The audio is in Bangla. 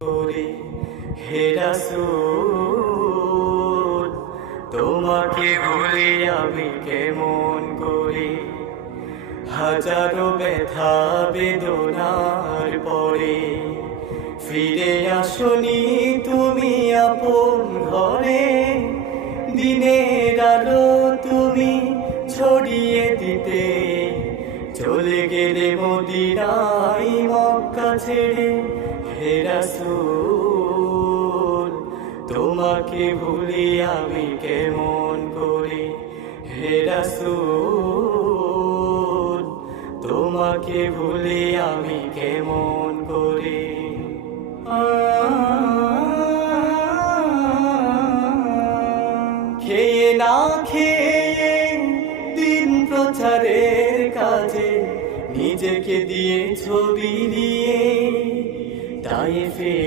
করে হে রাসূল, তোমাকে ভুলে আমি কেমন করে। হাজারো ব্যথা বেদনার পরে ফিরে আসনি তুমি আপন ঘরে। দিনের আলো তুমি ছড়িয়ে দিতে চলে গেলে মদিনায় মক্কা ছেড়ে। হে রাসূল, তোমাকে ভুলি আমি কেমন করে। হে রাসূল, তোমাকে ভুলি আমি কেমন করে। খেয়ে না খেয়ে দিন প্রচারের কাজে নিজেকে দিয়ে ছবি দিয়ে তাই ফের